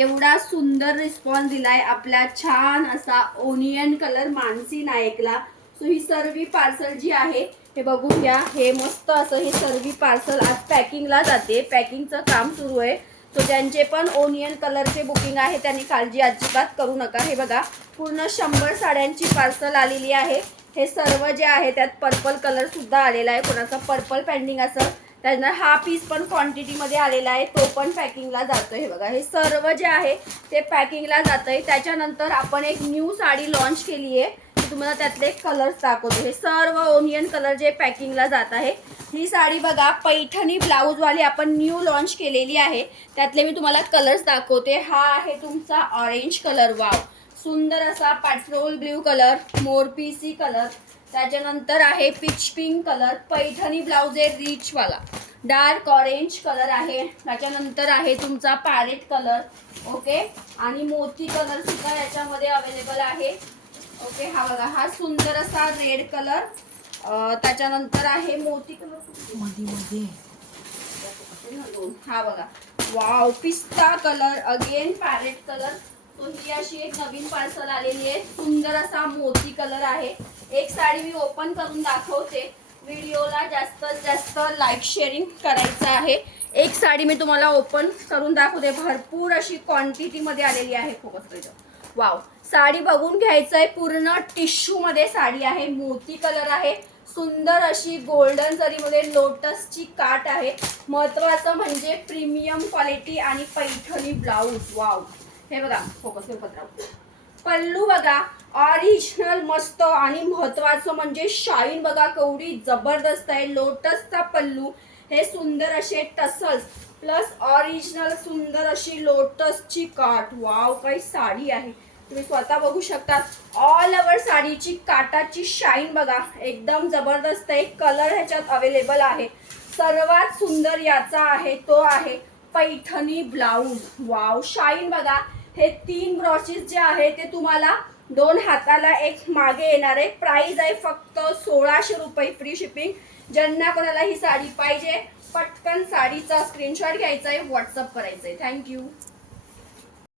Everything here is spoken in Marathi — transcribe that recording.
एवढा सुंदर रिस्पॉन्स दिलाय आपल्या छान असा ओनियन कलर मानसी नायकला. सो ही सर्व पार्सल जी आहे हे बघून घ्या. हे मस्त असं हे सर्व पार्सल आज पॅकिंगला जाते. पॅकिंगचं काम सुरू आहे. सो ज्यांचे पण ओनियन कलरचे बुकिंग आहे त्यांनी काळजी अजिबात करू नका. हे बघा पूर्ण 100 साड्यांची पार्सल आलेली आहे. हे सर्व जे आहे त्यात पर्पल कलर सुद्धा आलेला आहे. कोणाचा पर्पल पेंडिंग असेल त्यानंतर हा पीस पण क्वांटिटीमध्ये आलेला आहे, तो पण पॅकिंगला जातोय. हे बघा हे सर्व जे आहे ते पॅकिंगला जातंय. त्याच्यानंतर आपण एक न्यू साडी लॉन्च केली आहे. तुम्हाला त्यातले कलर्स दाखवतो. हे सर्व ओनियन कलर जे पॅकिंगला जात आहे. ही साडी बघा पैठणी ब्लाऊजवाली आपण न्यू लॉन्च केलेली आहे. त्यातले मी तुम्हाला कलर्स दाखवते. हा आहे तुमचा ऑरेंज कलर. वाव सुंदर असा पेट्रोल ब्ल्यू कलर, मोरपीसी कलर. त्याच्यानंतर आहे peach pink colour. Paithani blouse आहे रिच वाला. डार्क ऑरेंज कलर आहे. त्याच्यानंतर आहे तुमचा पॅरेट कलर. ओके आणि मोती कलर सुद्धा याच्यामध्ये अवेलेबल आहे. ओके हा बघा हा सुंदर असा रेड कलर. त्याच्यानंतर आहे मोती कलर मध्ये हा बघा वाव पिस्ता कलर, अगेन पॅरेट कलर. तो ही अशी एक नवीन पार्सल आलेली आहे. सुंदर असा मोती कलर आहे. एक साडी मी ओपन करून दाखवते. व्हिडिओला जास्तीत जास्त लाईक शेअरिंग करायचं आहे. एक साडी मी तुम्हाला ओपन करून दाखवते. भरपूर अशी क्वांटिटीमध्ये आलेली आहे. फोकस करायचं. वाव साडी बघून घ्यायचं आहे. पूर्ण टिश्यू मध्ये साडी आहे. मोती कलर आहे. सुंदर अशी गोल्डन जरीमध्ये लोटसची काट आहे. महत्त्वाचं म्हणजे प्रीमियम क्वालिटी आणि पैठणी ब्लाऊज. वाव हे बघा फोकस करून पल्लू बघा ऑरिजिनल मस्त आणि महत्त्वाचं म्हणजे शाईन बघा केवढी जबरदस्त आहे. लोटसचा पल्लू. हे सुंदर असे टसल्स प्लस ऑरिजिनल सुंदर अशी लोटसची काठ. वाव काही साडी आहे. तुम्ही स्वतः बघू शकता. ऑल ओव्हर साडीची काटाची शाईन बघा एकदम जबरदस्त आहे. कलर ह्याच्यात अवेलेबल आहे. सर्वात सुंदर याचा आहे तो आहे पैठणी ब्लाऊज. वाव शाईन बघा. हे 3 ब्रॉचेस जे आहे ते तुम्हाला 2 हाताला एक मागे येणार आहे. प्राइस आहे फक्त 1600 रुपये फ्री शिपिंग. ज्यांना कोणाला ही साडी पाहिजे पटकन साडीचा स्क्रीनशॉट घ्यायचा आहे, व्हॉट्सअप करायचं आहे. थँक्यू.